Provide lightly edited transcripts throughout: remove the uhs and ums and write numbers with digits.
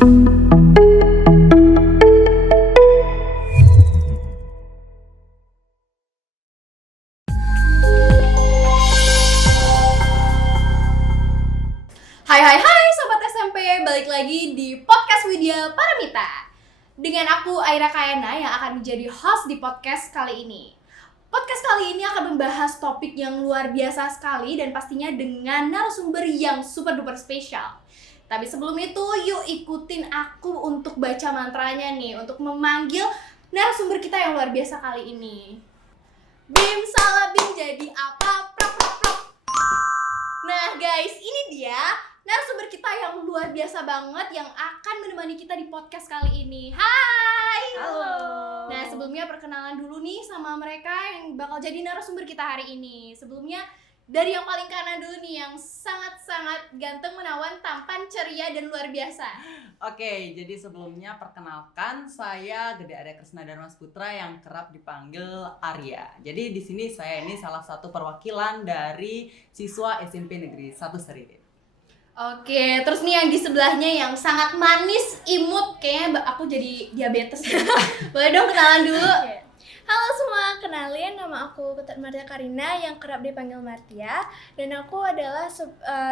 Hai Sobat SMP, balik lagi di Podcast Widya Paramita dengan aku Aira Kayana yang akan menjadi host di podcast kali ini. Podcast kali ini akan membahas topik yang luar biasa sekali dan pastinya dengan narasumber yang super duper spesial. Tapi sebelum itu, yuk ikutin aku untuk baca mantranya nih, untuk memanggil narasumber kita yang luar biasa kali ini. Bim salah bim jadi apa? Prap prap prap. Nah guys, ini dia narasumber kita yang luar biasa banget yang akan menemani kita di podcast kali ini. Hai! Halo! Nah sebelumnya perkenalan dulu nih sama mereka yang bakal jadi narasumber kita hari ini. Sebelumnya dari yang paling kanan dulu nih, yang sangat-sangat ganteng, menawan, tampan, ceria, dan luar biasa. Oke, jadi sebelumnya perkenalkan, saya Gede Arya Kresna Dharma Putra yang kerap dipanggil Arya. Jadi di sini saya ini salah satu perwakilan dari siswa SMP Negeri 1 Seririt. Oke, terus nih yang di sebelahnya yang sangat manis, imut, kayaknya aku jadi diabetes ya. Boleh dong kenalan dulu? Halo semua, kenalin nama aku Putri Martia Karina yang kerap dipanggil Martia. Dan aku adalah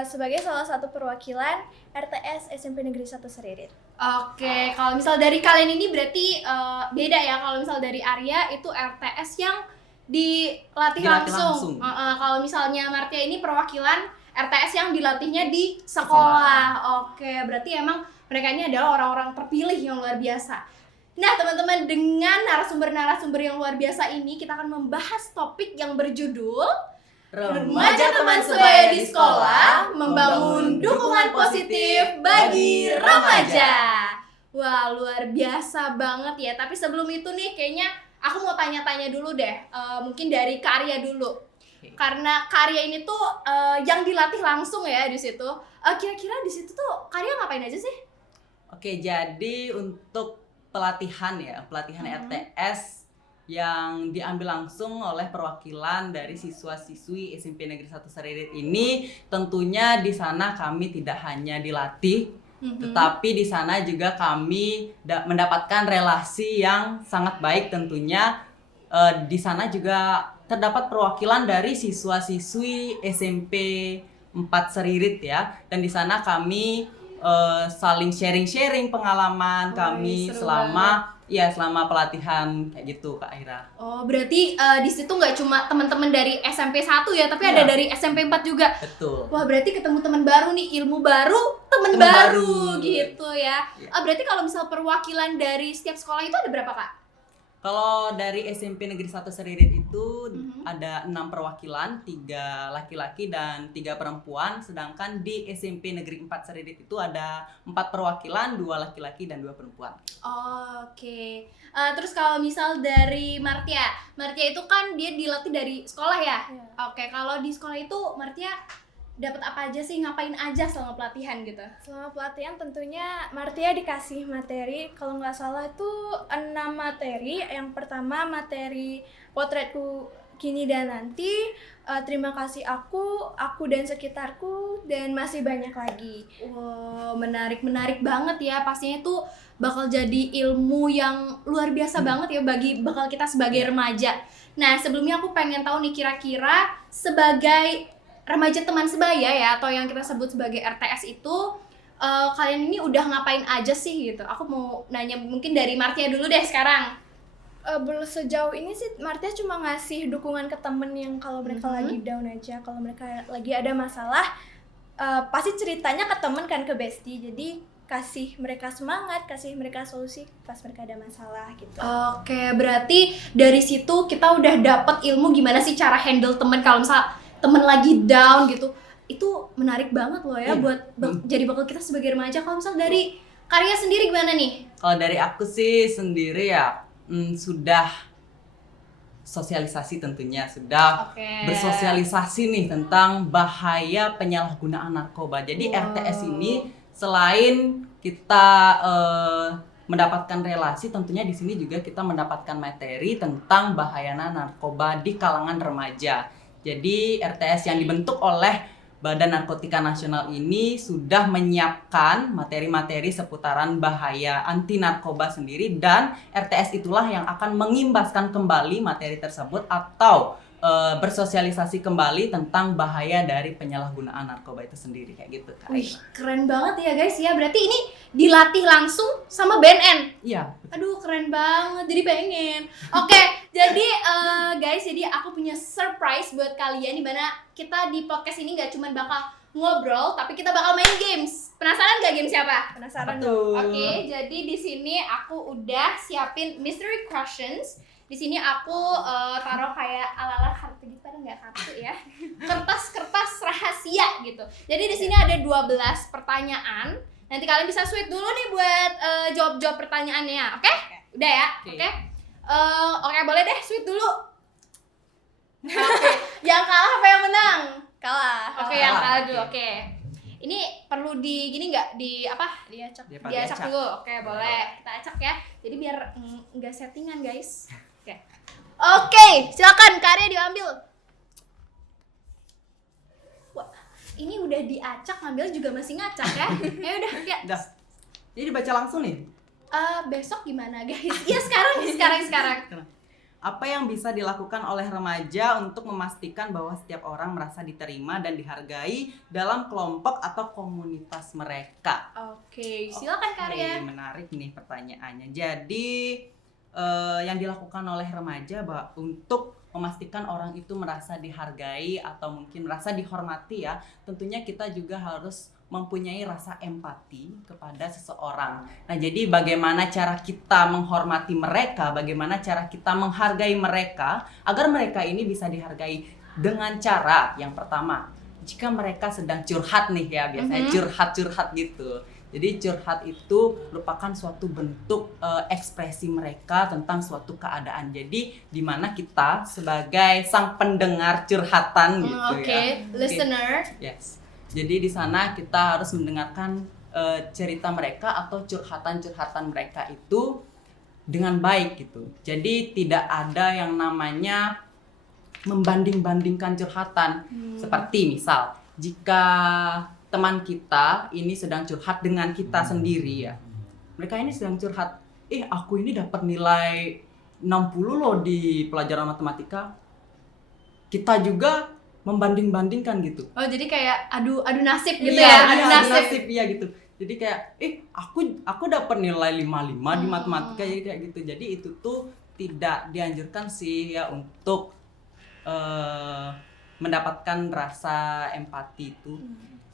sebagai salah satu perwakilan RTS SMP Negeri 1 Seririt. Oke, kalau misal dari kalian ini berarti beda ya. Kalau misal dari Arya itu RTS yang dilatih langsung. Kalau misalnya Martia ini perwakilan RTS yang dilatihnya di sekolah. Oke, berarti emang mereka ini adalah orang-orang terpilih yang luar biasa. Nah teman-teman, dengan narasumber-narasumber yang luar biasa ini kita akan membahas topik yang berjudul Remaja Teman Sebaya di Sekolah, membangun dukungan positif bagi remaja. Wah, luar biasa banget ya. Tapi sebelum itu nih, kayaknya aku mau tanya-tanya dulu deh. Mungkin dari Kak Arya dulu. Karena Kak Arya ini tuh yang dilatih langsung ya di situ. Kira-kira di situ tuh Kak Arya ngapain aja sih? Oke, jadi untuk pelatihan RTS yang diambil langsung oleh perwakilan dari siswa-siswi SMP Negeri 1 Seririt ini, tentunya di sana kami tidak hanya dilatih, tetapi di sana juga kami mendapatkan relasi yang sangat baik tentunya. Di sana juga terdapat perwakilan dari siswa-siswi SMP 4 Seririt ya, dan di sana kami saling sharing pengalaman kami selama pelatihan kayak gitu, Kak Aira. Oh, berarti di situ nggak cuma teman-teman dari SMP 1 ya, tapi ada dari SMP 4 juga. Betul. Wah, berarti ketemu teman baru nih, ilmu baru, teman baru gitu ya. Berarti kalau misal perwakilan dari setiap sekolah itu ada berapa, Kak? Kalau dari SMP Negeri 1 Seririt itu ada 6 perwakilan, 3 laki-laki dan 3 perempuan. Sedangkan di SMP Negeri 4 Seririt itu ada 4 perwakilan, 2 laki-laki dan 2 perempuan. Oke. Terus kalau misal dari Martia itu kan dia dilatih dari sekolah ya? Oke, kalau di sekolah itu Martia dapat apa aja sih, ngapain aja selama pelatihan gitu? Selama pelatihan tentunya Martia dikasih materi, kalau nggak salah itu 6 materi. Yang pertama materi potretku kini dan nanti, terima kasih aku dan sekitarku, dan masih banyak lagi. Wow, menarik banget ya. Pastinya itu bakal jadi ilmu yang luar biasa banget ya bakal kita sebagai remaja. Nah, sebelumnya aku pengen tahu nih, kira-kira sebagai remaja teman sebaya ya, atau yang kita sebut sebagai RTS itu, kalian ini udah ngapain aja sih gitu? Aku mau nanya mungkin dari Martia dulu deh sekarang. Sejauh ini sih Martia cuma ngasih dukungan ke temen yang kalau mereka lagi down aja, kalau mereka lagi ada masalah, pasti ceritanya ke temen kan, ke bestie. Jadi kasih mereka semangat, kasih mereka solusi pas mereka ada masalah gitu. Oke, berarti dari situ kita udah dapet ilmu gimana sih cara handle temen kalau misal temen lagi down gitu. Itu menarik banget loh ya buat jadi bakal kita sebagai remaja. Kalau misal dari Karya sendiri gimana nih? Kalau dari aku sih sendiri ya sudah sosialisasi tentunya, sudah bersosialisasi nih tentang bahaya penyalahgunaan narkoba. Jadi RTS ini selain kita mendapatkan relasi, tentunya di sini juga kita mendapatkan materi tentang bahaya narkoba di kalangan remaja. Jadi RTS yang dibentuk oleh Badan Narkotika Nasional ini sudah menyiapkan materi-materi seputaran bahaya anti narkoba sendiri, dan RTS itulah yang akan mengimbaskan kembali materi tersebut atau bersosialisasi kembali tentang bahaya dari penyalahgunaan narkoba itu sendiri, kayak gitu Kak. Wih, keren banget ya guys ya. Berarti ini dilatih langsung sama BNN. Iya. Aduh, keren banget. Jadi pengen. Oke, jadi guys, jadi aku punya surprise buat kalian, di mana kita di podcast ini nggak cuma bakal ngobrol, tapi kita bakal main games. Penasaran nggak games siapa? Penasaran tuh? Oke, jadi di sini aku udah siapin mystery questions. Di sini aku taruh kayak ala-ala kartu gitu, padahal nggak kartu ya. Kertas-kertas rahasia gitu. Jadi di sini ada 12 pertanyaan. Nanti kalian bisa sweet dulu nih buat jawab-jawab pertanyaannya, oke? Udah ya? Oke. Oke, boleh deh sweet dulu. Oke. Yang kalah apa yang menang? Kalah. Oke, yang kalah dulu. Oke. Ini perlu di gini nggak, di apa? Diacak. Diacak dulu. Oke, boleh. Kita acak ya. Jadi biar nggak settingan, guys. Oke, silakan Karya diambil. Wah, ini udah diacak, ngambil juga masih ngacak ya. Ya udah, ya. Udah. Jadi dibaca langsung nih. Besok gimana, guys? Iya, sekarang. Apa yang bisa dilakukan oleh remaja untuk memastikan bahwa setiap orang merasa diterima dan dihargai dalam kelompok atau komunitas mereka? Oke, silakan Karya. Menarik nih pertanyaannya. Jadi yang dilakukan oleh remaja untuk memastikan orang itu merasa dihargai atau mungkin merasa dihormati ya, tentunya kita juga harus mempunyai rasa empati kepada seseorang. Nah, jadi bagaimana cara kita menghormati mereka, bagaimana cara kita menghargai mereka agar mereka ini bisa dihargai dengan cara yang pertama, jika mereka sedang curhat nih ya, biasanya curhat gitu. Jadi curhat itu merupakan suatu bentuk ekspresi mereka tentang suatu keadaan. Jadi di mana kita sebagai sang pendengar curhatan gitu ya. Listener. Yes. Jadi di sana kita harus mendengarkan cerita mereka atau curhatan-curhatan mereka itu dengan baik gitu. Jadi tidak ada yang namanya membanding-bandingkan curhatan. Seperti misal, jika teman kita ini sedang curhat dengan kita sendiri ya. Mereka ini sedang curhat, aku ini dapat nilai 60 loh di pelajaran matematika. Kita juga membanding-bandingkan gitu. Oh, jadi kayak adu nasib gitu iya, ya. Adu nasib iya gitu. Jadi kayak aku dapat nilai 55 di matematika, jadi kayak gitu. Jadi itu tuh tidak dianjurkan sih ya untuk mendapatkan rasa empati itu.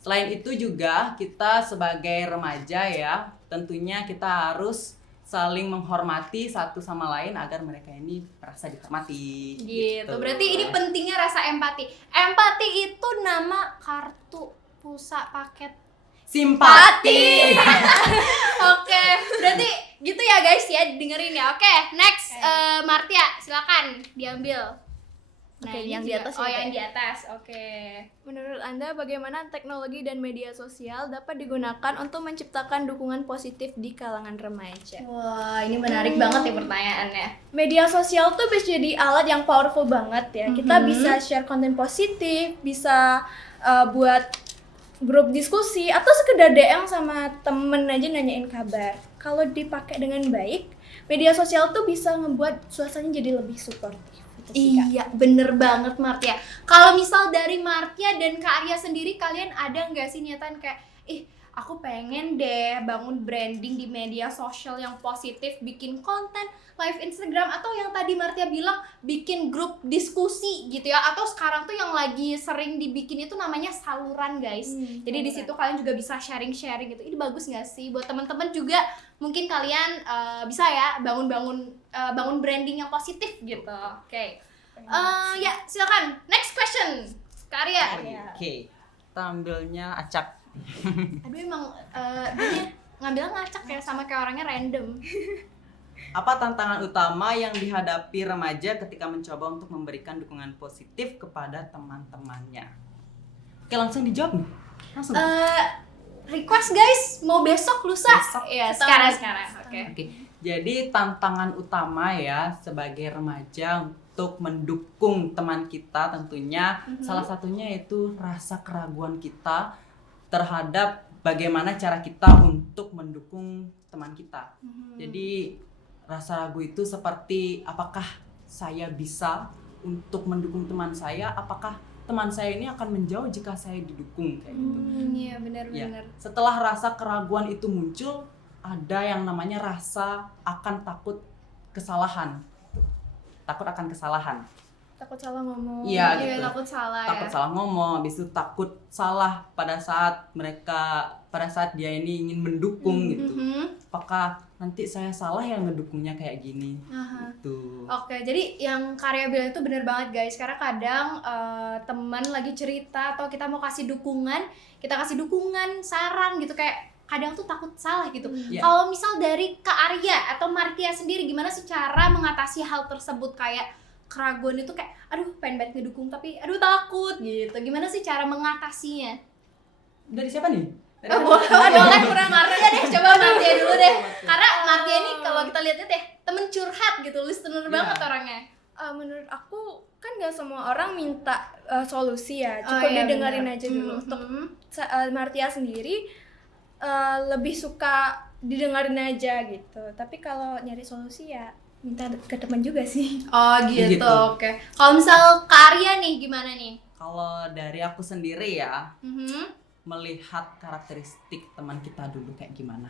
Selain itu juga kita sebagai remaja ya, tentunya kita harus saling menghormati satu sama lain agar mereka ini merasa dihormati. Gitu. Berarti ini pentingnya rasa empati. Empati itu nama kartu pulsa paket simpati. Oke, berarti gitu ya guys ya, dengerin ya. Oke, next Martia, silakan diambil. Oke, yang di atas. Oh, yang di atas. Oke. Menurut Anda, bagaimana teknologi dan media sosial dapat digunakan untuk menciptakan dukungan positif di kalangan remaja? Wah, ini menarik banget ya pertanyaannya. Media sosial tuh bisa jadi alat yang powerful banget ya. Kita bisa share konten positif, bisa buat grup diskusi, atau sekedar DM sama temen aja nanyain kabar. Kalau dipakai dengan baik, media sosial tuh bisa ngebuat suasananya jadi lebih suportif. Iya, bener banget Martia. Kalau misal dari Martia dan Kak Arya sendiri, kalian ada nggak sih niatan kayak, aku pengen deh bangun branding di media sosial yang positif, bikin konten live Instagram, atau yang tadi Martia bilang bikin grup diskusi gitu ya, atau sekarang tuh yang lagi sering dibikin itu namanya saluran guys. Jadi di situ kalian juga bisa sharing gitu. Ini bagus nggak sih buat teman-teman juga? Mungkin kalian bisa ya bangun branding yang positif gitu. Oke. Ya silakan. Next question, Kak Arya. Oke. Kita ambilnya acak. Aduh, emang dia ngambilnya ngacak ya, sama kayak orangnya random. Apa tantangan utama yang dihadapi remaja ketika mencoba untuk memberikan dukungan positif kepada teman-temannya? Oke, langsung dijawab nih. Langsung. Request guys, mau besok lusa? Iya, sekarang. Oke. Jadi tantangan utama ya sebagai remaja untuk mendukung teman kita tentunya. Salah satunya itu rasa keraguan kita terhadap bagaimana cara kita untuk mendukung teman kita. Jadi rasa ragu itu seperti apakah saya bisa untuk mendukung teman saya, apakah teman saya ini akan menjauh jika saya didukung kayak gitu. Iya benar-benar. Ya. Setelah rasa keraguan itu muncul, ada yang namanya rasa akan takut kesalahan. Takut akan kesalahan. Takut salah ngomong. Iya Iya, gitu. takut salah Takut ya. salah ngomong, habis itu takut salah pada saat dia ini ingin mendukung gitu. Apakah nanti saya salah yang ngedukungnya kayak gini? Gitu. Oke, jadi yang Karya bilang itu benar banget guys. Karena kadang teman lagi cerita atau kita mau kasih dukungan, saran gitu kayak kadang tuh takut salah gitu. Yeah. Kalau misal dari Kak Arya atau Martia sendiri, gimana sih cara mengatasi hal tersebut, kayak keraguan itu kayak aduh pengen banget ngedukung tapi aduh takut gitu. Gimana sih cara mengatasinya? Dari siapa nih? Boleh kurang Martia deh, coba Martia dulu deh. Karena Martia ini kalau kita lihatnya deh temen curhat gitu, listener banget orangnya. Menurut aku kan gak semua orang minta solusi ya, cukup iya, didengarin bener. aja dulu. Untuk Martia sendiri lebih suka didengarin aja gitu. Tapi kalau nyari solusi ya minta ke teman juga sih. Oh gitu, Gitu. oke. Kalau misal Kak Arya nih gimana nih? Kalau dari aku sendiri ya, melihat karakteristik teman kita dulu kayak gimana.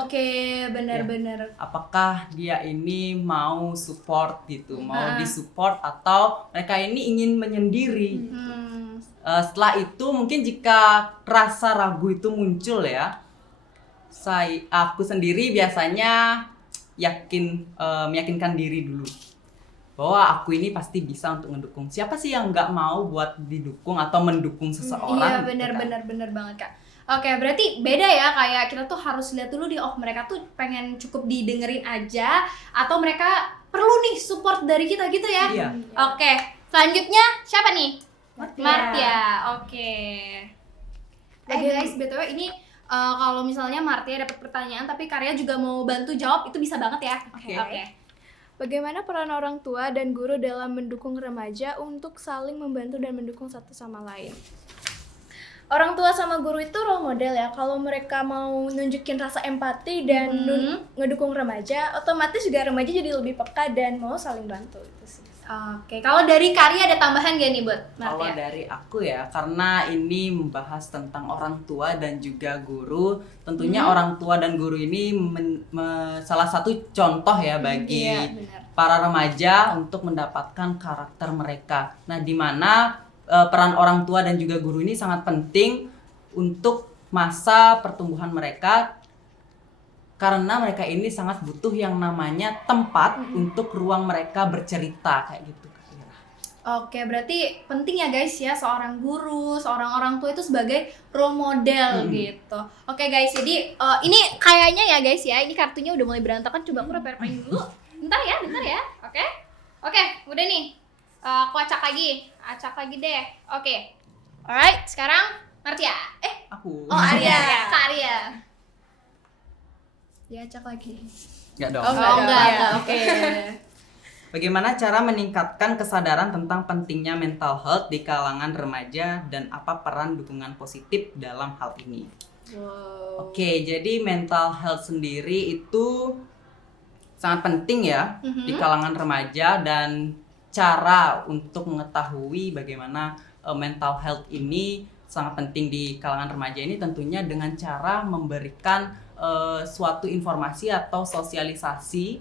Oke, benar-benar. Apakah dia ini mau support gitu, mau disupport atau mereka ini ingin menyendiri. Setelah itu mungkin jika rasa ragu itu muncul ya, aku sendiri biasanya meyakinkan diri dulu bahwa aku ini pasti bisa untuk mendukung. Siapa sih yang nggak mau buat didukung atau mendukung seseorang? Iya, gitu kan? benar banget Kak. Oke, berarti beda ya, kayak kita tuh harus lihat dulu mereka tuh pengen cukup didengerin aja atau mereka perlu nih support dari kita gitu ya. Iya. Oke, selanjutnya siapa nih? Martia. Martia. Oke. Guys, BTW ini kalau misalnya Martia dapat pertanyaan tapi Karya juga mau bantu jawab, itu bisa banget ya. Oke. Bagaimana peran orang tua dan guru dalam mendukung remaja untuk saling membantu dan mendukung satu sama lain? Orang tua sama guru itu role model ya. Kalau mereka mau nunjukin rasa empati dan ngedukung remaja, otomatis juga remaja jadi lebih peka dan mau saling bantu itu sih. Oke, kalau dari Karya ada tambahan gak nih buat Kalau Martia? dari aku ya, karena ini membahas tentang orang tua dan juga guru, tentunya orang tua dan guru ini salah satu contoh ya bagi Iya, benar. para remaja untuk mendapatkan karakter mereka. Nah, di mana peran orang tua dan juga guru ini sangat penting untuk masa pertumbuhan mereka, karena mereka ini sangat butuh yang namanya tempat untuk ruang mereka bercerita kayak gitu. Oke, berarti penting ya guys ya, seorang guru, seorang orang tua itu sebagai role model gitu. Oke guys, jadi ini kayaknya ya guys ya, ini kartunya udah mulai berantakan. Coba aku repair-repairin dulu. Bentar ya. Oke, udah nih. Aku acak lagi deh. Oke. Alright, sekarang Martia. Aku. Oh Arya, Kak Arya. Diacak lagi. Enggak dong. Enggak. Oke. Bagaimana cara meningkatkan kesadaran tentang pentingnya mental health di kalangan remaja dan apa peran dukungan positif dalam hal ini? Wow. Oke, jadi mental health sendiri itu sangat penting ya di kalangan remaja, dan cara untuk mengetahui bagaimana mental health ini sangat penting di kalangan remaja ini tentunya dengan cara memberikan suatu informasi atau sosialisasi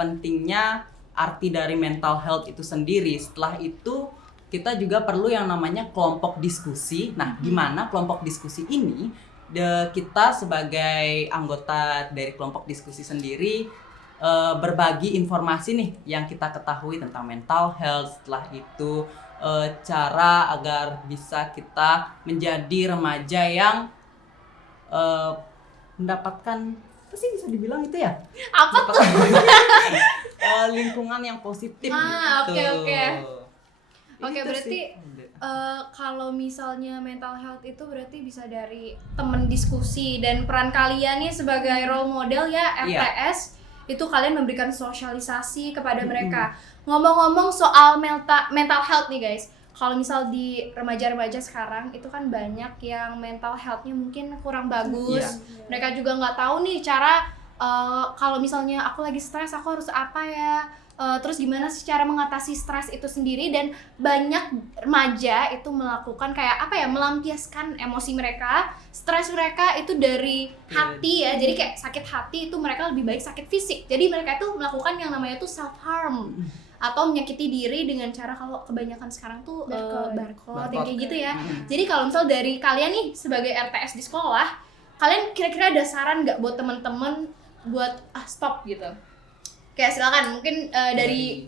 pentingnya arti dari mental health itu sendiri. Setelah itu kita juga perlu yang namanya kelompok diskusi. Nah, gimana kelompok diskusi ini? Kita sebagai anggota dari kelompok diskusi sendiri berbagi informasi nih yang kita ketahui tentang mental health. Setelah itu cara agar bisa kita menjadi remaja yang mendapatkan apa sih bisa dibilang itu ya? Apa tuh? Lingkungan yang positif gitu. Oke, Itu berarti sih. kalau misalnya mental health itu berarti bisa dari temen diskusi dan peran kalian nih sebagai role model ya, RTS. itu kalian memberikan sosialisasi kepada mereka. Ngomong-ngomong soal mental health nih guys, kalau misal di remaja-remaja sekarang itu kan banyak yang mental health-nya mungkin kurang bagus. Mereka juga nggak tahu nih cara kalau misalnya aku lagi stres aku harus apa ya. Terus gimana sih cara mengatasi stres itu sendiri, dan banyak remaja itu melakukan kayak apa ya, melampiaskan emosi mereka, stres mereka itu dari hati ya. Jadi kayak sakit hati itu mereka lebih baik sakit fisik. Jadi mereka itu melakukan yang namanya tuh self harm atau menyakiti diri dengan cara, kalau kebanyakan sekarang tuh barcode yang kayak gitu ya. Jadi kalau misal dari kalian nih sebagai RTS di sekolah, kalian kira-kira ada saran nggak buat teman-teman buat stop gitu? Kayak silakan, mungkin dari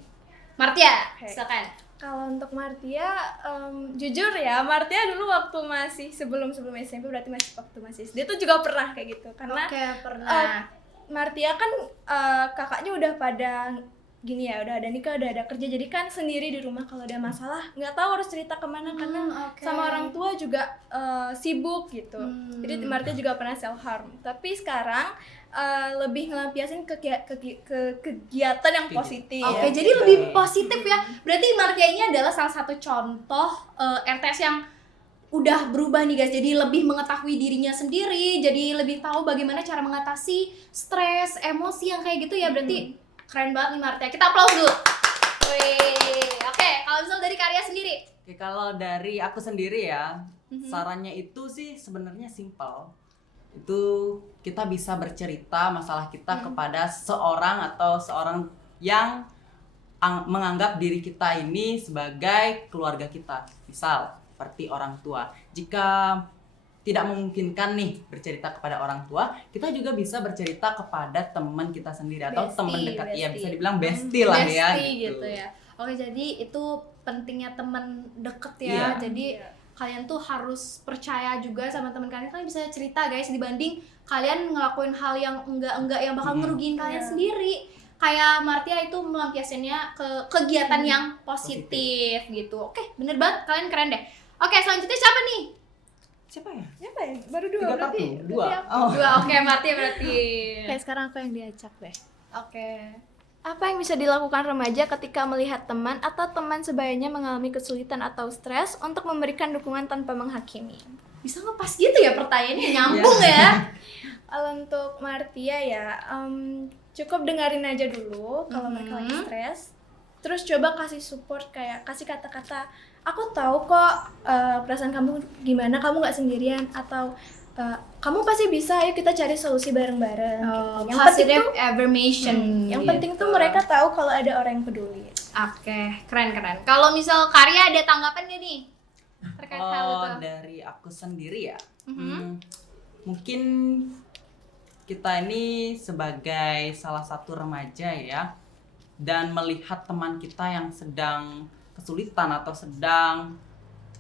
Martia, silakan. Kalau untuk Martia, jujur ya, Martia dulu waktu masih sebelum SMP, berarti waktu masih SD itu juga pernah kayak gitu. Karena pernah. Martia kan kakaknya udah pada gini ya, udah ada nikah, udah ada kerja, jadi kan sendiri di rumah kalau ada masalah nggak tahu harus cerita kemana karena sama orang tua juga sibuk gitu. Jadi Martia juga pernah self harm, tapi sekarang lebih ngelampiasin ke kegiatan yang positif. Jadi lebih positif ya. Berarti Martia ini adalah salah satu contoh RTS yang udah berubah nih guys. Jadi lebih mengetahui dirinya sendiri, jadi lebih tahu bagaimana cara mengatasi stres, emosi yang kayak gitu ya. Berarti keren banget nih Martia. Kita aplaus dulu. Oke, kalau misal dari Karya sendiri? Oke, kalau dari aku sendiri ya, sarannya itu sih sebenarnya simpel. Itu kita bisa bercerita masalah kita kepada seorang yang menganggap diri kita ini sebagai keluarga kita, misal seperti orang tua. Jika tidak memungkinkan nih bercerita kepada orang tua, kita juga bisa bercerita kepada teman kita sendiri atau teman dekat. Ya bisa dibilang bestie lah ya gitu ya. Oke, jadi itu pentingnya teman deket ya. Jadi kalian tuh harus percaya juga sama teman kalian. Kalian bisa cerita guys, dibanding kalian ngelakuin hal yang enggak yang bakal ngerugiin kalian sendiri. Kayak Martia itu melampiaskannya ke kegiatan yang positif gitu. Oke, bener banget, kalian keren deh. Oke, selanjutnya siapa nih? Siapa ya? Baru 2 berarti. Dua. Oke, Martia berarti. Oke, sekarang aku yang diajak deh. Oke. Apa yang bisa dilakukan remaja ketika melihat teman atau teman sebayanya mengalami kesulitan atau stres untuk memberikan dukungan tanpa menghakimi? Bisa ngepas gitu ya pertanyaannya, nyambung ya. Kalau untuk Martia ya, cukup dengerin aja dulu kalau mereka lagi stres. Terus coba kasih support, kayak kasih kata-kata, aku tahu kok perasaan kamu gimana, kamu nggak sendirian, atau kamu pasti bisa, ayo kita cari solusi bareng-bareng. Gitu. Yang penting tuh affirmation. Yang penting tuh mereka tahu kalau ada orang yang peduli. Oke, keren. Kalau misal Karya ada tanggapan gak nih terkait hal itu? Dari aku sendiri ya, mungkin kita ini sebagai salah satu remaja ya, dan melihat teman kita yang sedang kesulitan atau sedang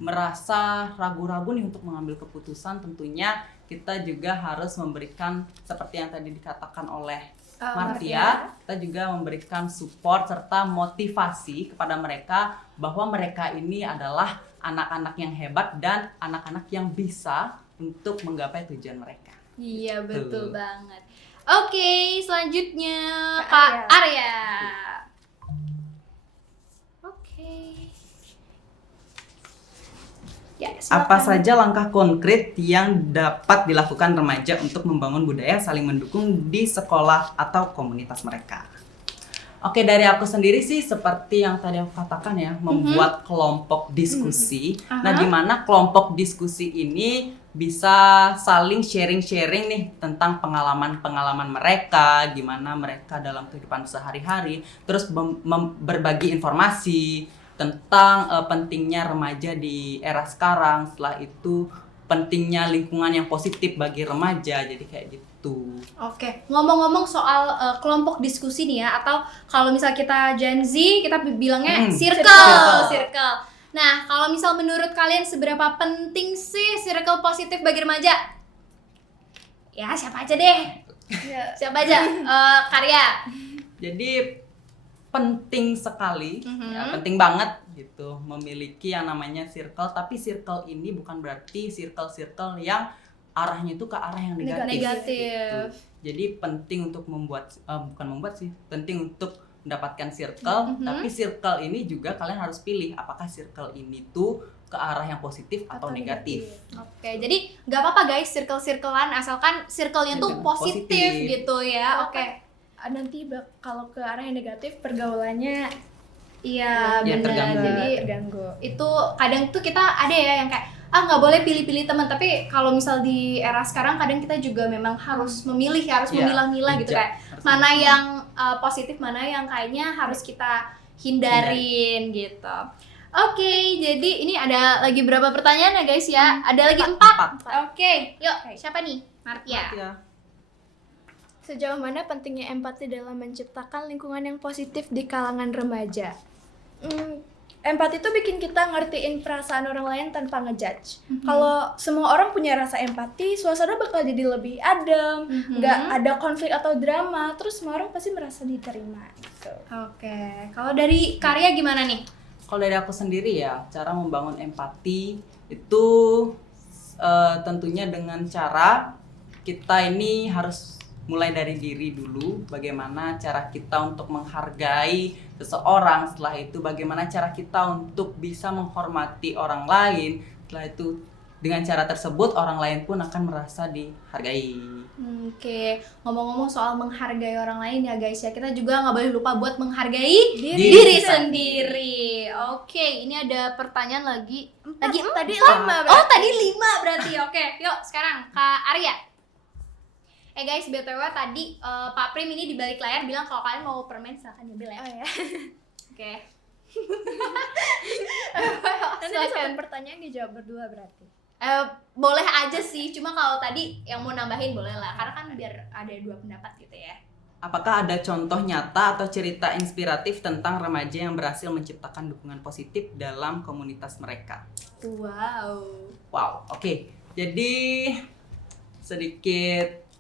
merasa ragu-ragu nih untuk mengambil keputusan, tentunya kita juga harus memberikan seperti yang tadi dikatakan oleh Martia, kita juga memberikan support serta motivasi kepada mereka bahwa mereka ini adalah anak-anak yang hebat dan anak-anak yang bisa untuk menggapai tujuan mereka. Iya, betul banget. Oke, selanjutnya Kak Arya. Ya, apa saja langkah konkret yang dapat dilakukan remaja untuk membangun budaya saling mendukung di sekolah atau komunitas mereka? Oke, dari aku sendiri sih seperti yang tadi aku katakan ya, membuat kelompok diskusi. Nah, di mana kelompok diskusi ini bisa saling sharing-sharing nih tentang pengalaman-pengalaman mereka, gimana mereka dalam kehidupan sehari-hari, terus berbagi informasi tentang pentingnya remaja di era sekarang. Setelah itu pentingnya lingkungan yang positif bagi remaja, jadi kayak gitu. Oke, ngomong-ngomong soal kelompok diskusi nih ya, atau kalau misal kita Gen Z kita bilangnya circle. Nah, kalau misal menurut kalian seberapa penting sih circle positif bagi remaja? Ya, siapa aja deh. Siapa aja? Karya. Jadi penting sekali, ya, penting banget gitu memiliki yang namanya circle. Tapi circle ini bukan berarti circle yang arahnya itu ke arah yang negatif. Negatif. Gitu. Jadi penting untuk penting untuk mendapatkan circle, tapi circle ini juga kalian harus pilih apakah circle ini tuh ke arah yang positif atau negatif. Oke, jadi nggak apa-apa guys circle-circlean asalkan circle-nya tuh positif gitu ya. Oke. Nanti kalau ke arah yang negatif pergaulannya Iya benar. Terganggu. Jadi terganggu. itu kadang tuh kita ada ya yang kayak nggak boleh pilih-pilih teman, tapi kalau misal di era sekarang kadang kita juga memang harus memilih, harus memilah-milah gitu kayak mana yang positif, mana yang kayaknya harus kita hindarin gitu. Oke, jadi ini ada lagi berapa pertanyaan ya guys ya? Ada lagi 4. Oke, yuk siapa nih? Martia. Sejauh mana pentingnya empati dalam menciptakan lingkungan yang positif di kalangan remaja? Empati itu bikin kita ngertiin perasaan orang lain tanpa ngejudge. Kalau semua orang punya rasa empati, suasana bakal jadi lebih adem, nggak ada konflik atau drama, terus semua orang pasti merasa diterima gitu. Oke, kalau dari Karya gimana nih? Kalau dari aku sendiri ya, cara membangun empati itu tentunya dengan cara kita ini harus mulai dari diri dulu, bagaimana cara kita untuk menghargai seseorang, setelah itu bagaimana cara kita untuk bisa menghormati orang lain, setelah itu dengan cara tersebut orang lain pun akan merasa dihargai. Oke, ngomong-ngomong soal menghargai orang lain ya guys ya, kita juga nggak boleh lupa buat menghargai diri sendiri. Oke, ini ada pertanyaan lagi. Tadi 5 berarti. Oh, tadi 5 berarti. Oke, yuk sekarang Kak Arya. Guys, BTW tadi Pak Prim ini di balik layar bilang kalau kalian mau permen silahkan ambil ya. Oh ya. Oke. Nanti satu pertanyaan dijawab berdua berarti. Boleh aja sih, cuma kalau tadi yang mau nambahin boleh lah, karena kan biar ada 2 pendapat gitu ya. Apakah ada contoh nyata atau cerita inspiratif tentang remaja yang berhasil menciptakan dukungan positif dalam komunitas mereka? Wow, oke. Jadi sedikit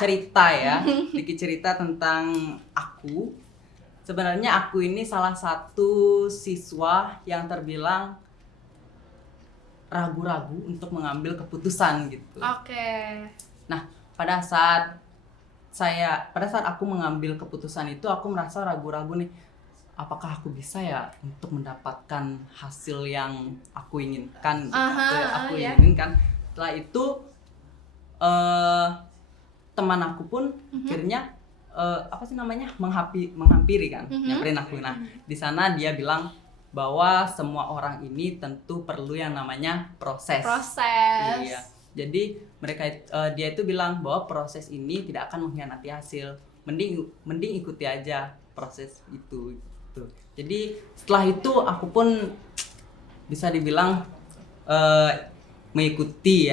cerita ya, sedikit cerita tentang aku. Sebenarnya aku ini salah satu siswa yang terbilang ragu-ragu untuk mengambil keputusan gitu. Oke. Nah, pada saat aku mengambil keputusan itu, aku merasa ragu-ragu nih, apakah aku bisa ya untuk mendapatkan hasil yang aku inginkan, inginkan. Setelah itu teman aku pun akhirnya menghampiri kan, nyamperin aku. Nah, di sana dia bilang bahwa semua orang ini tentu perlu yang namanya proses. Iya. Jadi dia itu bilang bahwa proses ini tidak akan mengkhianati hasil. Mending ikuti aja proses itu. Gitu. Jadi setelah itu aku pun bisa dibilang mengikuti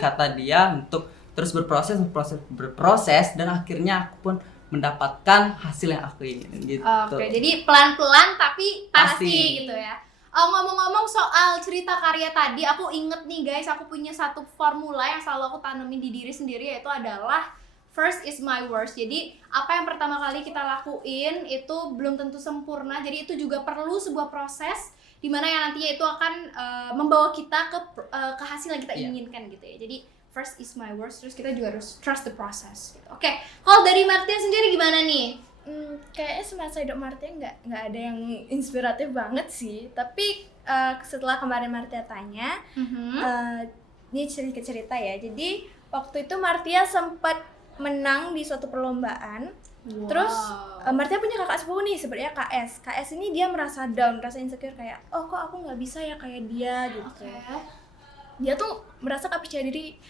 kata dia untuk terus berproses dan akhirnya aku pun mendapatkan hasil yang aku ingin gitu. Oke, jadi pelan-pelan tapi pasti gitu ya. Ngomong-ngomong soal cerita Karya tadi, aku inget nih guys, aku punya satu formula yang selalu aku tanemin di diri sendiri, yaitu adalah first is my worst. Jadi apa yang pertama kali kita lakuin itu belum tentu sempurna, jadi itu juga perlu sebuah proses dimana yang nantinya itu akan membawa kita ke hasil yang kita inginkan gitu ya. Jadi first is my worst, terus kita juga harus trust the process gitu. Oke, kalau dari Martia sendiri gimana nih? Kayaknya semasa hidup Martia nggak ada yang inspiratif banget sih, tapi setelah kemarin Martia tanya, ini cerita ya. Jadi waktu itu Martia sempat menang di suatu perlombaan. Terus Martia punya kakak sepupu nih, sebenarnya KS ini dia merasa down, merasa insecure kayak, oh kok aku nggak bisa ya kayak dia gitu. Dia tuh merasa gak percaya diri,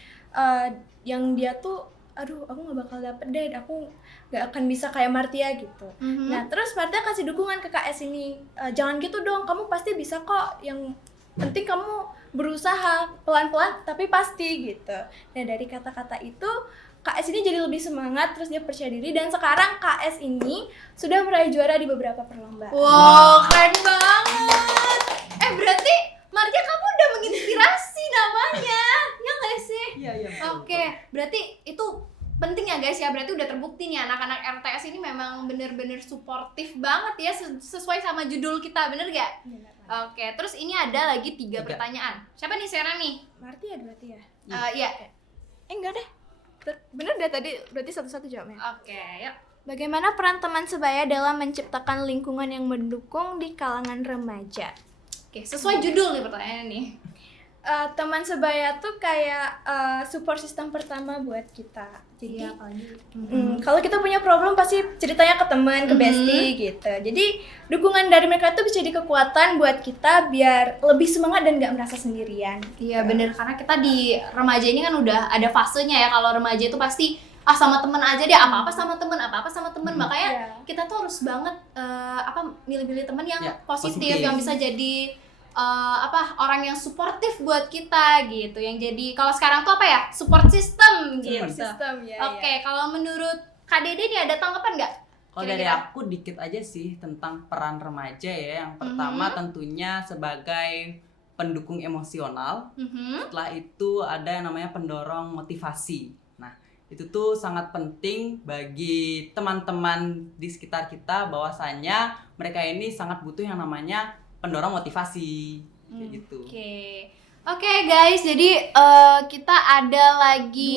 yang dia tuh aduh aku gak bakal dapet deh, aku gak akan bisa kayak Martia gitu. Nah terus Martia kasih dukungan ke KS ini, jangan gitu dong, kamu pasti bisa kok, yang penting kamu berusaha pelan-pelan tapi pasti gitu. Nah dari kata-kata itu KS ini jadi lebih semangat, terus dia percaya diri, dan sekarang KS ini sudah meraih juara di beberapa perlombaan. Wow, keren banget. Berarti Martia kamu udah menginspirasi namanya, ya nggak sih? Iya. Oke, berarti itu penting ya guys ya, berarti udah terbukti nih anak-anak RTS ini memang bener-bener suportif banget ya, sesuai sama judul kita, bener gak? Bener. Oke, terus ini ada lagi 3 pertanyaan. Siapa nih Sera nih? Martia berarti ya? Iya. Enggak deh. Bener deh tadi, berarti satu-satu jawabnya. Oke, yuk. Bagaimana peran teman sebaya dalam menciptakan lingkungan yang mendukung di kalangan remaja? Oke, sesuai judul nih pertanyaannya nih. Teman sebaya tuh kayak support system pertama buat kita. Jadi kalau kita punya problem pasti ceritanya ke teman, ke bestie gitu. Jadi dukungan dari mereka tuh bisa jadi kekuatan buat kita biar lebih semangat dan nggak merasa sendirian. Iya bener, karena kita di remaja ini kan udah ada fasenya ya. Kalau remaja itu pasti sama temen aja deh, apa-apa sama temen, makanya kita tuh harus banget milih-milih temen yang positif, yang bisa jadi orang yang suportif buat kita gitu, yang jadi kalau sekarang tuh apa ya, support system gitu. Oke, kalau menurut Kak Dede nih ada tanggapan nggak? Kalau dari aku dikit aja sih tentang peran remaja ya. Yang pertama tentunya sebagai pendukung emosional. Setelah itu ada yang namanya pendorong motivasi. Nah, itu tuh sangat penting bagi teman-teman di sekitar kita, bahwasanya mereka ini sangat butuh yang namanya pendorong motivasi kayak gitu. Oke guys, jadi kita ada lagi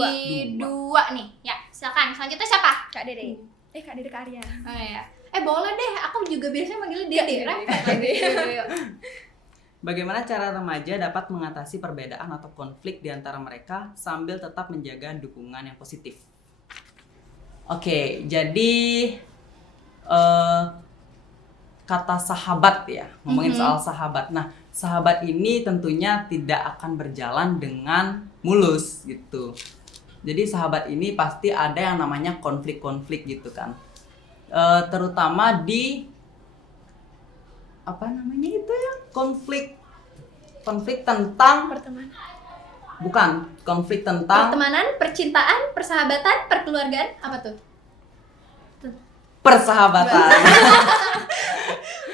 dua nih. Ya, silakan. Selanjutnya siapa? Kak Dede. Kak Dede, Kak Arya. Oh ya. Boleh deh. Aku juga biasanya manggilnya Dede. Bagaimana cara remaja dapat mengatasi perbedaan atau konflik di antara mereka sambil tetap menjaga dukungan yang positif? Oke, jadi kata sahabat ya, ngomongin soal sahabat. Nah, sahabat ini tentunya tidak akan berjalan dengan mulus gitu. Jadi sahabat ini pasti ada yang namanya konflik-konflik gitu kan. Terutama di apa namanya itu ya, konflik tentang pertemanan. Bukan, konflik tentang pertemanan, percintaan, persahabatan, perkeluargaan, apa tuh? Persahabatan.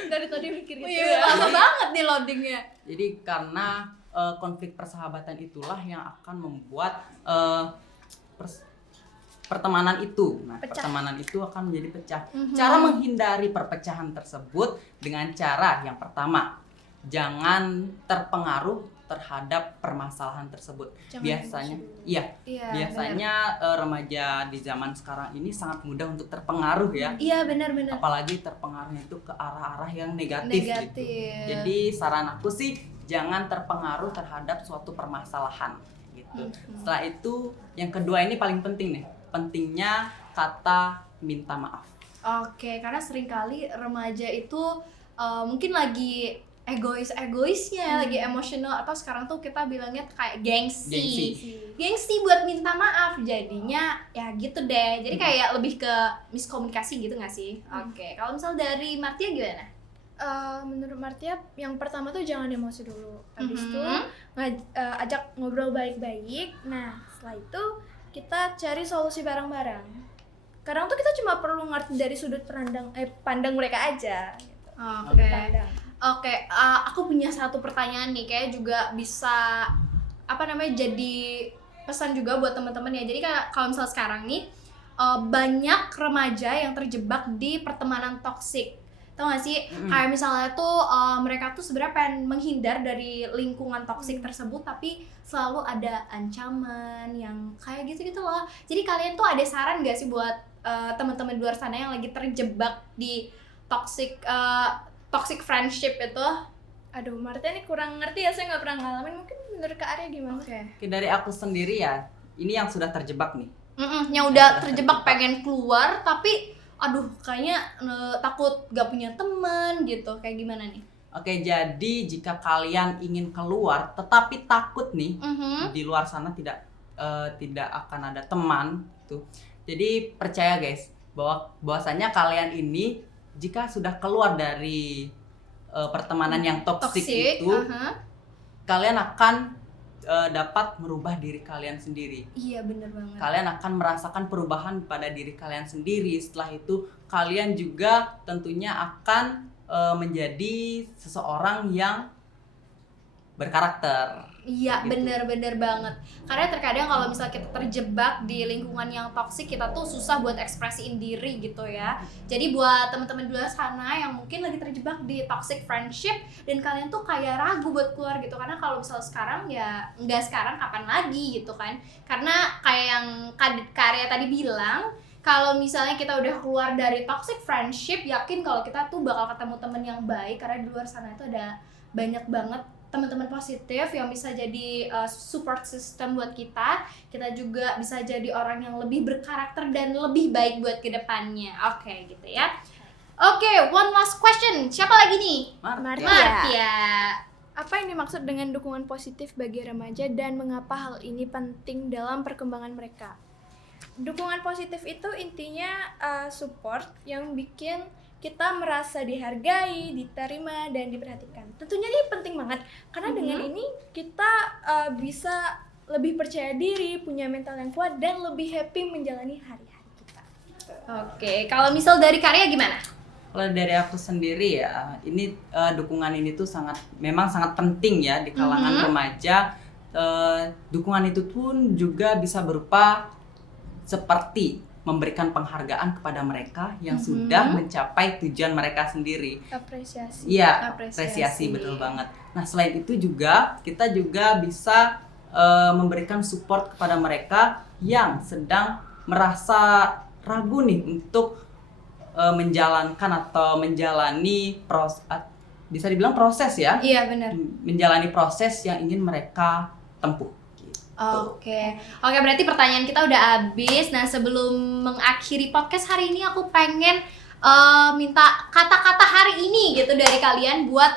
Dari tadi mikir gitu Lama banget nih loadingnya. Jadi karena konflik persahabatan itulah yang akan membuat pertemanan itu. Nah, pertemanan itu akan menjadi pecah. Cara menghindari perpecahan tersebut dengan cara yang pertama, jangan terpengaruh terhadap permasalahan tersebut. Biasanya remaja di zaman sekarang ini sangat mudah untuk terpengaruh ya. Iya, benar. Apalagi terpengaruhnya itu ke arah-arah yang negatif. Gitu. Jadi saran aku sih jangan terpengaruh terhadap suatu permasalahan gitu. Setelah itu yang kedua ini paling penting nih. Pentingnya kata minta maaf. Oke, karena seringkali remaja itu mungkin lagi egoisnya, lagi emosional, atau sekarang tuh kita bilangnya kayak gengsi buat minta maaf, jadinya ya gitu deh. Jadi kayak lebih ke miskomunikasi gitu nggak sih? Oke, kalau misal dari Martia gimana? Menurut Martia yang pertama tuh jangan emosi dulu, habis itu ajak ngobrol baik-baik. Nah setelah itu kita cari solusi bareng-bareng. Kadang tuh kita cuma perlu ngerti dari sudut pandang mereka aja gitu. Oke, aku punya satu pertanyaan nih, kayak juga bisa jadi pesan juga buat teman-teman ya. Jadi kalau misal sekarang nih banyak remaja yang terjebak di pertemanan toksik. Tau gak sih? Kayak misalnya tuh mereka tuh sebenarnya pengen menghindar dari lingkungan toksik tersebut, tapi selalu ada ancaman yang kayak gitu-gitu loh. Jadi kalian tuh ada saran gak sih buat teman-teman di luar sana yang lagi terjebak di toxic friendship itu? Aduh, Marta ini kurang ngerti ya, saya nggak pernah ngalamin. Mungkin menurut Kak Arya gimana? Oke, dari aku sendiri ya, ini yang sudah terjebak nih. Yang udah terjebak pengen keluar, tapi aduh kayaknya takut gak punya teman gitu, kayak gimana nih? Oke, jadi jika kalian ingin keluar tetapi takut nih di luar sana tidak akan ada teman tuh. Jadi percaya guys bahwasanya kalian ini jika sudah keluar dari pertemanan yang toksik itu, kalian akan dapat merubah diri kalian sendiri. Iya, benar banget. Kalian akan merasakan perubahan pada diri kalian sendiri. Setelah itu kalian juga tentunya akan menjadi seseorang yang berkarakter. Iya, Gitu. bener banget. Karena terkadang kalau misalnya kita terjebak di lingkungan yang toksik, kita tuh susah buat ekspresiin diri gitu ya. Jadi buat teman-teman di luar sana yang mungkin lagi terjebak di toxic friendship dan kalian tuh kayak ragu buat keluar gitu, karena kalau misalnya sekarang ya nggak sekarang kapan lagi gitu kan. Karena kayak yang Karya tadi bilang, kalau misalnya kita udah keluar dari toxic friendship, yakin kalau kita tuh bakal ketemu temen yang baik, karena di luar sana itu ada banyak banget teman-teman positif yang bisa jadi support system buat kita. Kita juga bisa jadi orang yang lebih berkarakter dan lebih baik buat kedepannya. Oke, gitu ya. Oke, one last question. Siapa lagi nih? Martia. Martia. Apa yang dimaksud dengan dukungan positif bagi remaja dan mengapa hal ini penting dalam perkembangan mereka? Dukungan positif itu intinya support yang bikin kita merasa dihargai, diterima, dan diperhatikan. Tentunya ini penting banget, karena dengan ini kita bisa lebih percaya diri, punya mental yang kuat, dan lebih happy menjalani hari-hari kita. Oke, kalau misal dari Karya gimana? Kalau dari aku sendiri ya, ini dukungan ini tuh memang sangat penting ya di kalangan remaja. Dukungan itu pun juga bisa berupa seperti memberikan penghargaan kepada mereka yang sudah mencapai tujuan mereka sendiri. Apresiasi. Iya, apresiasi betul banget. Nah, selain itu juga kita juga bisa memberikan support kepada mereka yang sedang merasa ragu nih untuk menjalankan atau menjalani bisa dibilang proses ya. Iya, benar. Menjalani proses yang ingin mereka tempuh. Oke, berarti pertanyaan kita udah habis. Nah, sebelum mengakhiri podcast hari ini, aku pengen minta kata-kata hari ini gitu dari kalian buat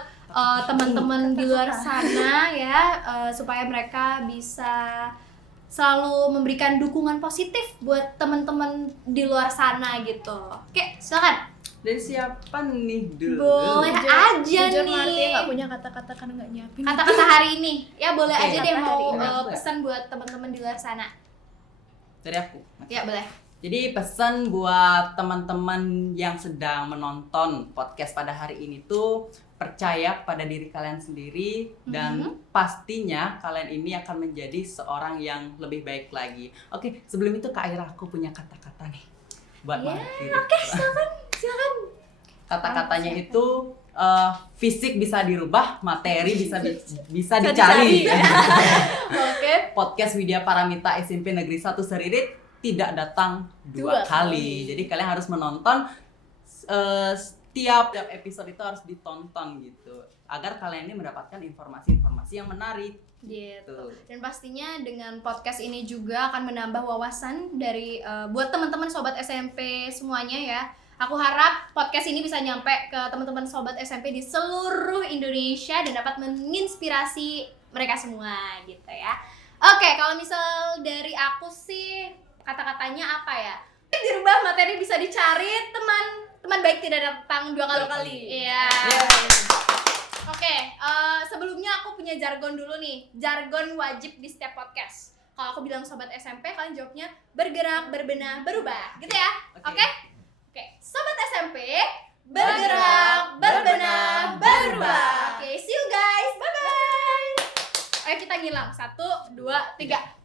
teman-teman di luar sana ya, supaya mereka bisa selalu memberikan dukungan positif buat teman-teman di luar sana gitu. Oke, silakan. Dari siapa nih dulu? Boleh aja Jujur nih. Martia nggak punya kata-kata karena nggak nyiapin. Kata-kata hari ini ya, boleh Oke, aja deh kata mau hari ini. pesan buat teman-teman di luar sana. Dari aku. Ya, boleh. Jadi pesan buat teman-teman yang sedang menonton podcast pada hari ini tuh, percaya pada diri kalian sendiri dan pastinya kalian ini akan menjadi seorang yang lebih baik lagi. Oke, sebelum itu Kak Ira, aku punya kata-kata nih buat mengakhiri. Oke, silakan. Kata-katanya itu fisik bisa dirubah, materi bisa dicari. Oke. Podcast Widya Paramita SMP Negeri 1 Seririt tidak datang dua kali. Jadi kalian harus menonton setiap episode itu harus ditonton gitu, agar kalian ini mendapatkan informasi-informasi yang menarik. Gitu. Dan pastinya dengan podcast ini juga akan menambah wawasan dari buat teman-teman sobat SMP semuanya ya. Aku harap podcast ini bisa nyampe ke teman-teman sobat SMP di seluruh Indonesia dan dapat menginspirasi mereka semua gitu ya. Oke, kalau misal dari aku sih kata-katanya apa ya? Dirubah, materi bisa dicari, teman baik tidak datang dua kali. Iya. Oke, sebelumnya aku punya jargon dulu nih. Jargon wajib di setiap podcast. Kalau aku bilang sobat SMP, kalian jawabnya bergerak, berbenah, berubah. Gitu ya? Oke? Oke, sobat SMP, bergerak, berbenah, berubah. Oke, see you guys. Bye-bye. Ayo kita ngilang. 1, 2, 3.